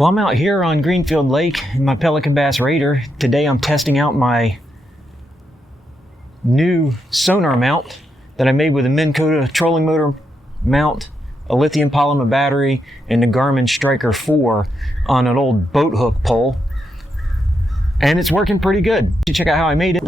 Well, I'm out here on Greenfield Lake in my Pelican Bass Raider. Today I'm testing out my new sonar mount that I made with a Minn Kota trolling motor mount, a lithium polymer battery, and the Garmin Striker 4 on an old boat hook pole. And it's working pretty good. You check out how I made it.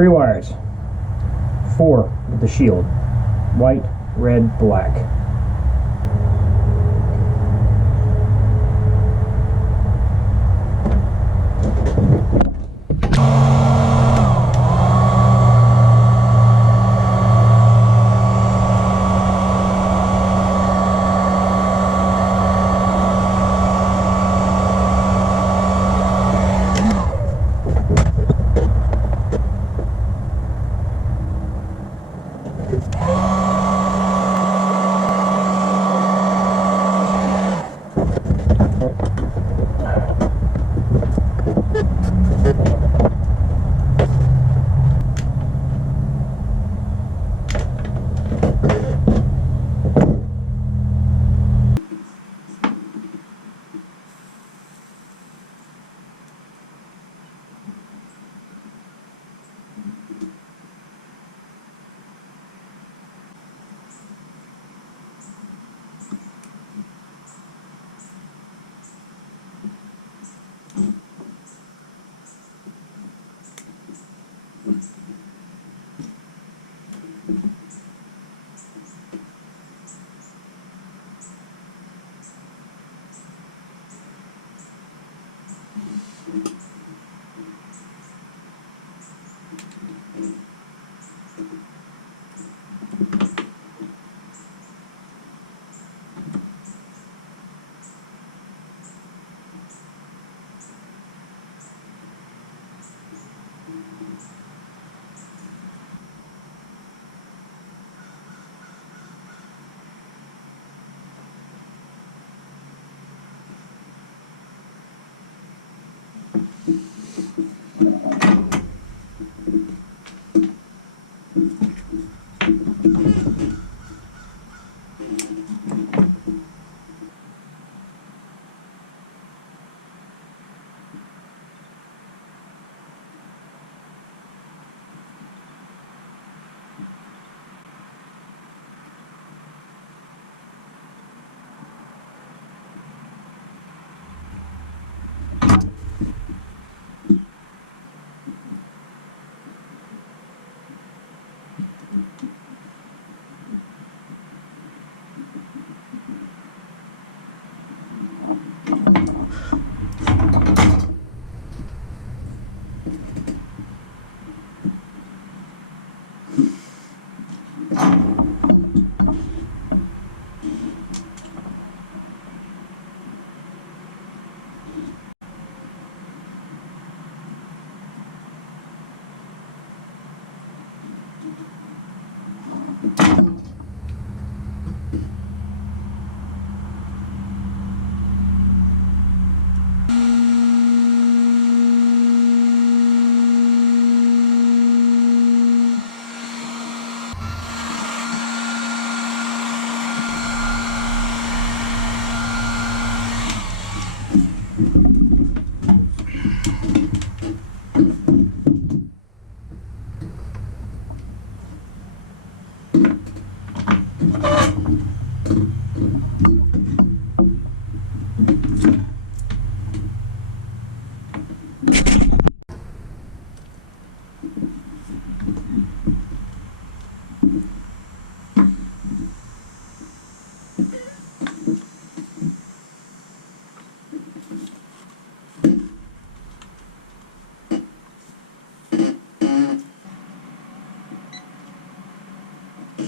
3 wires, 4 with the shield, white, red, black.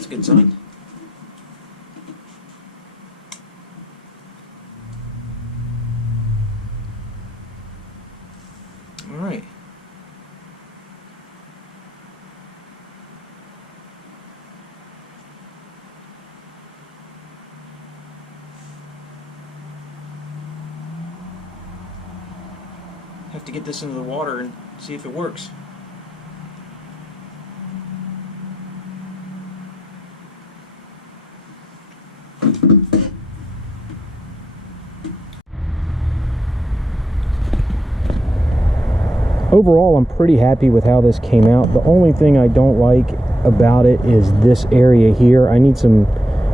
That's a good sign. All right. Have to get this into the water and see if it works. Overall, I'm pretty happy with how this came out. The only thing I don't like about it is this area here. I need some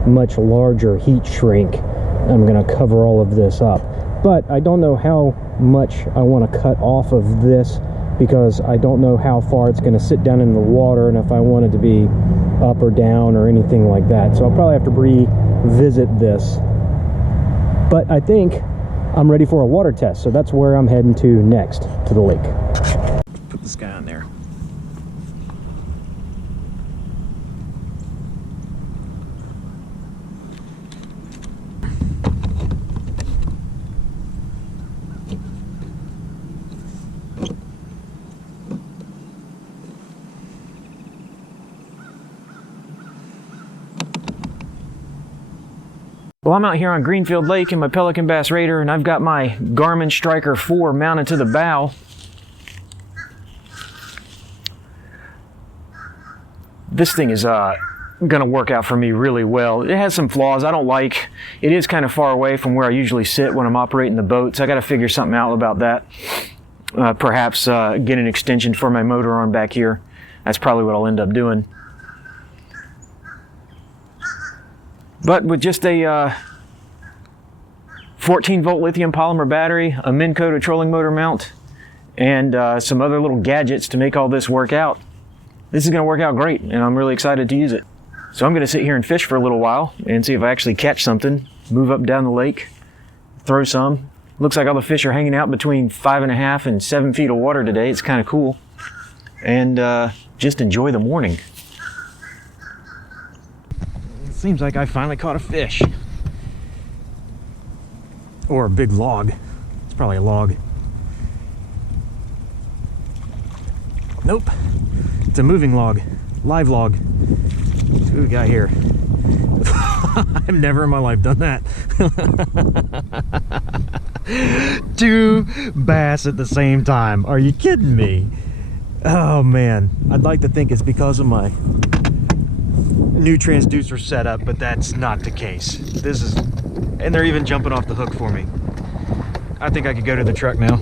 much larger heat shrink. I'm going to cover all of this up. But I don't know how much I want to cut off of this because I don't know how far it's going to sit down in the water and if I want it to be up or down or anything like that. So I'll probably have to revisit this. But I think I'm ready for a water test, so that's where I'm heading to next, to the lake. Put this guy on there. Well, I'm out here on Greenfield Lake in my Pelican Bass Raider, and I've got my Garmin Striker 4 mounted to the bow. This thing is gonna work out for me really well. It has some flaws I don't like. It is kind of far away from where I usually sit when I'm operating the boat, so I gotta figure something out about that. Perhaps get an extension for my motor arm back here. That's probably what I'll end up doing. But with just a 14-volt lithium polymer battery, a Minn Kota trolling motor mount, and some other little gadgets to make all this work out, this is going to work out great, and I'm really excited to use it. So I'm going to sit here and fish for a little while and see if I actually catch something, move up down the lake, throw some. Looks like all the fish are hanging out between 5.5 and 7 feet of water today. It's kind of cool. And just enjoy the morning. Seems like I finally caught a fish. Or a big log. It's probably a log. Nope. It's a moving log. Live log. Let's see what we got here. I've never in my life done that. 2 bass at the same time. Are you kidding me? Oh man. I'd like to think it's because of my new transducer setup, but that's not the case. This is, and they're even jumping off the hook for me. I think I could go to the truck now.